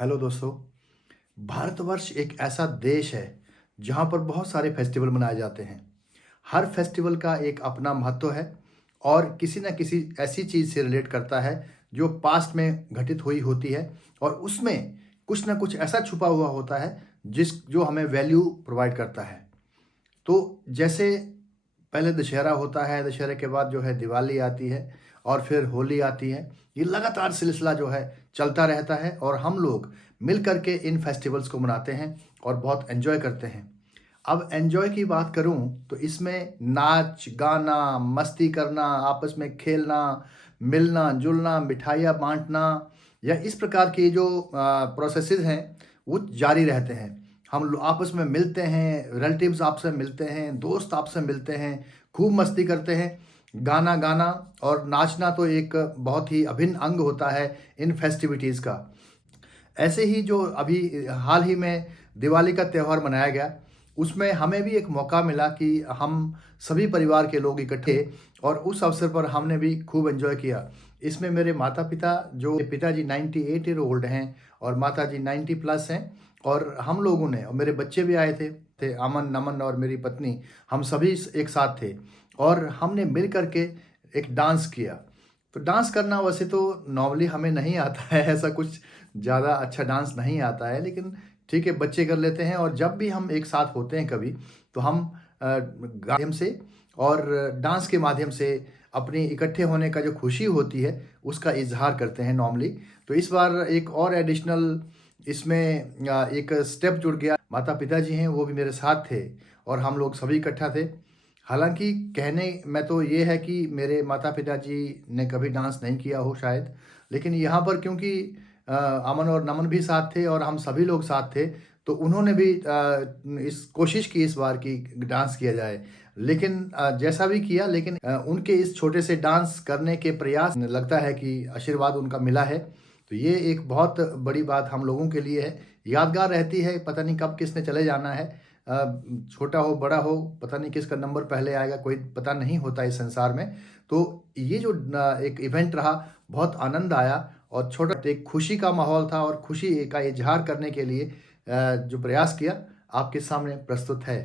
Hello दोस्तों। भारतवर्ष एक ऐसा देश है जहाँ पर बहुत सारे फेस्टिवल मनाए जाते हैं। हर फेस्टिवल का एक अपना महत्व है और किसी न किसी ऐसी चीज़ से रिलेट करता है जो पास्ट में घटित हुई होती है और उसमें कुछ न कुछ ऐसा छुपा हुआ होता है जो हमें वैल्यू प्रोवाइड करता है। तो जैसे पहले दशहरा होता है, दशहरे के बाद जो है दिवाली आती है और फिर होली आती है। ये लगातार सिलसिला जो है चलता रहता है और हम लोग मिल कर के इन फेस्टिवल्स को मनाते हैं और बहुत एन्जॉय करते हैं। अब एन्जॉय की बात करूँ तो इसमें नाच, गाना, मस्ती करना, आपस में खेलना, मिलना-जुलना, मिठाइयाँ बाँटना या इस प्रकार की जो प्रोसेसेस हैं, वो जारी रहते हैं। हम लो आपस में मिलते हैं, रिलेटिव्स आपस में मिलते हैं, दोस्त आपस में मिलते हैं, खूब मस्ती करते हैं। गाना गाना और नाचना तो एक बहुत ही अभिन्न अंग होता है इन फेस्टिविटीज़ का। ऐसे ही जो अभी हाल ही में दिवाली का त्यौहार मनाया गया, उसमें हमें भी एक मौका मिला कि हम सभी परिवार के लोग इकट्ठे और उस अवसर पर हमने भी खूब एन्जॉय किया। इसमें मेरे माता-पिता जो पिताजी 98 ईयर ओल्ड हैं और माताजी 90 प्लस हैं और हम लोगों ने और मेरे बच्चे भी आए थे अमन, नमन और मेरी पत्नी, हम सभी एक साथ थे और हमने मिल कर के एक डांस किया। तो डांस करना वैसे तो नॉर्मली हमें नहीं आता है, ऐसा कुछ ज़्यादा अच्छा डांस नहीं आता है, लेकिन ठीक है बच्चे कर लेते हैं और जब भी हम एक साथ होते हैं कभी तो हम माध्यम से और डांस के माध्यम से अपनी इकट्ठे होने का जो खुशी होती है उसका इजहार करते हैं नॉर्मली। तो इस बार एक और एडिशनल इसमें एक स्टेप जुड़ गया। माता पिताजी हैं वो भी मेरे साथ थे और हम लोग सभी इकट्ठा थे। हालांकि कहने में तो ये है कि मेरे माता पिताजी ने कभी डांस नहीं किया हो शायद, लेकिन यहाँ पर क्योंकि अमन और नमन भी साथ थे और हम सभी लोग साथ थे, तो उन्होंने भी इस कोशिश की इस बार कि डांस किया जाए। लेकिन जैसा भी किया, लेकिन उनके इस छोटे से डांस करने के प्रयास लगता है कि आशीर्वाद उनका मिला है। तो ये एक बहुत बड़ी बात हम लोगों के लिए है, यादगार रहती है। पता नहीं कब किसने चले जाना है, छोटा हो बड़ा हो, पता नहीं किसका नंबर पहले आएगा, कोई पता नहीं होता इस संसार में। तो ये जो एक इवेंट रहा, बहुत आनंद आया और छोटा एक खुशी का माहौल था और खुशी का इजहार करने के लिए जो प्रयास किया आपके सामने प्रस्तुत है।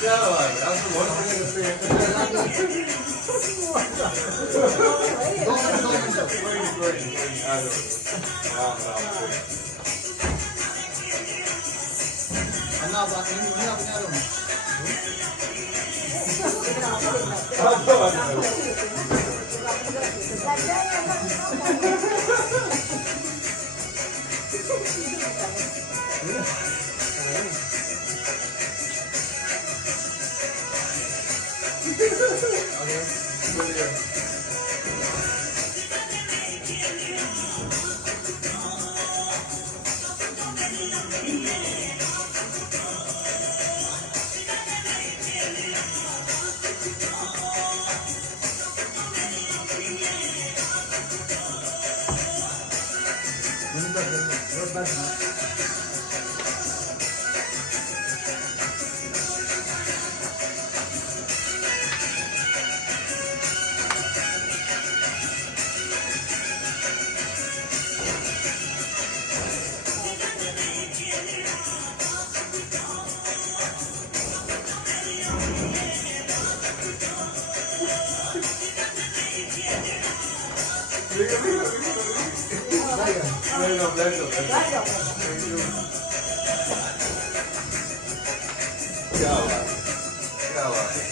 क्या बात है, आप तो बहुत बढ़िया करते हैं। कोई नहीं, आ जाओ। राम राम कोई। आप तो आ जाओ। क्या बात है, क्या बात है।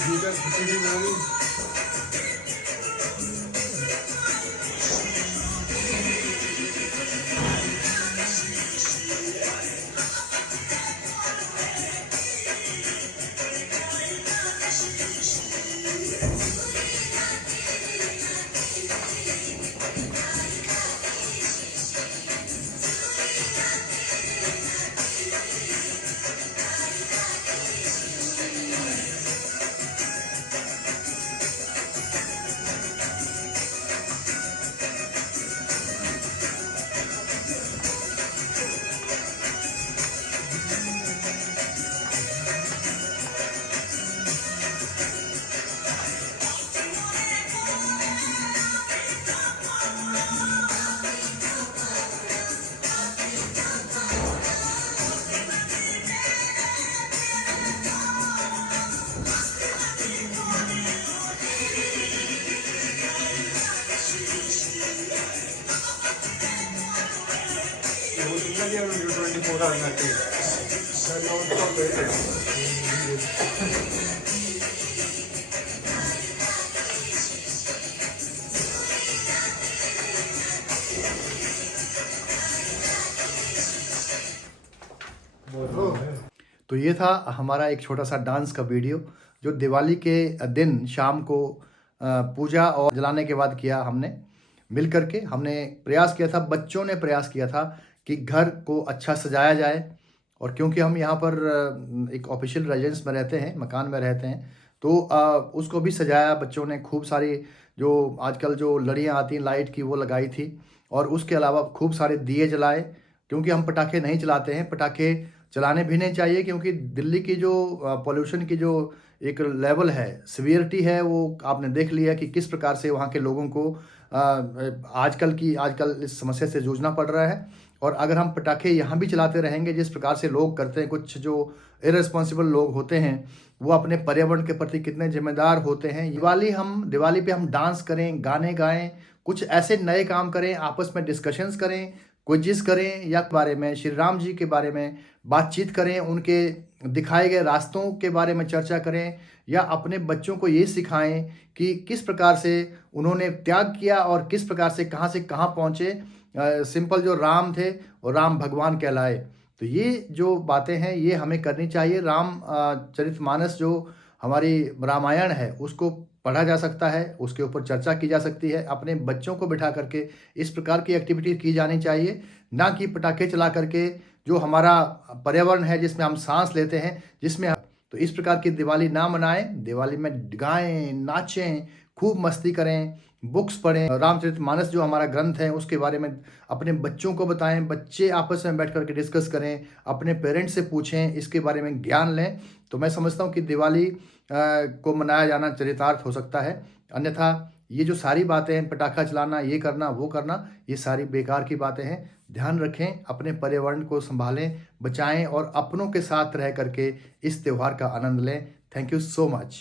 जीकर खिचड़ी बनानी। वो कितना दिया उन्होंने 24 आवर करके सर नोट तो पेट तो ये था हमारा एक छोटा सा डांस का वीडियो जो दिवाली के दिन शाम को पूजा और जलाने के बाद किया हमने मिल करके। हमने प्रयास किया था, बच्चों ने प्रयास किया था कि घर को अच्छा सजाया जाए। और क्योंकि हम यहाँ पर एक ऑफिशियल रेजिडेंस में रहते हैं, मकान में रहते हैं, तो उसको भी सजाया बच्चों ने। खूब सारी जो आजकल जो लड़ियाँ आती हैं लाइट की वो लगाई थी, और उसके अलावा खूब सारे दिए जलाए। क्योंकि हम पटाखे नहीं चलाते हैं, पटाखे चलाने भी नहीं चाहिए, क्योंकि दिल्ली की जो पॉल्यूशन की जो एक लेवल है, सीवियरिटी है, वो आपने देख लिया कि किस प्रकार से वहाँ के लोगों को आजकल इस समस्या से जूझना पड़ रहा है। और अगर हम पटाखे यहाँ भी चलाते रहेंगे जिस प्रकार से लोग करते हैं, कुछ जो इररिस्पॉन्सिबल लोग होते हैं, वो अपने पर्यावरण के प्रति कितने जिम्मेदार होते हैं। दिवाली पे हम डांस करें, गाने गाएं, कुछ ऐसे नए काम करें, आपस में डिस्कशंस करें, क्विज़ करें, या बारे में श्री राम जी के बारे में बातचीत करें, उनके दिखाए गए रास्तों के बारे में चर्चा करें, या अपने बच्चों को ये सिखाएं कि किस प्रकार से उन्होंने त्याग किया और किस प्रकार से कहाँ पहुँचे। सिंपल जो राम थे और राम भगवान कहलाए। तो ये जो बातें हैं ये हमें करनी चाहिए। चरितमानस जो हमारी रामायण है उसको पढ़ा जा सकता है, उसके ऊपर चर्चा की जा सकती है। अपने बच्चों को बिठा करके इस प्रकार की एक्टिविटी की जानी चाहिए, ना कि पटाखे चला करके जो हमारा पर्यावरण है जिसमें हम सांस लेते हैं, तो इस प्रकार की दिवाली ना मनाएं। दिवाली में गाएं, नाचें, खूब मस्ती करें, बुक्स पढ़ें, रामचरितमानस जो हमारा ग्रंथ है उसके बारे में अपने बच्चों को बताएं, बच्चे आपस में बैठ करके डिस्कस करें, अपने पेरेंट्स से पूछें, इसके बारे में ज्ञान लें। तो मैं समझता हूँ कि दिवाली को मनाया जाना चरितार्थ हो सकता है। अन्यथा ये जो सारी बातें हैं, पटाखा चलाना, ये करना, वो करना, ये सारी बेकार की बातें हैं। ध्यान रखें, अपने पर्यावरण को संभालें, बचाएं और अपनों के साथ रह करके इस त्यौहार का आनंद लें। Thank you so much.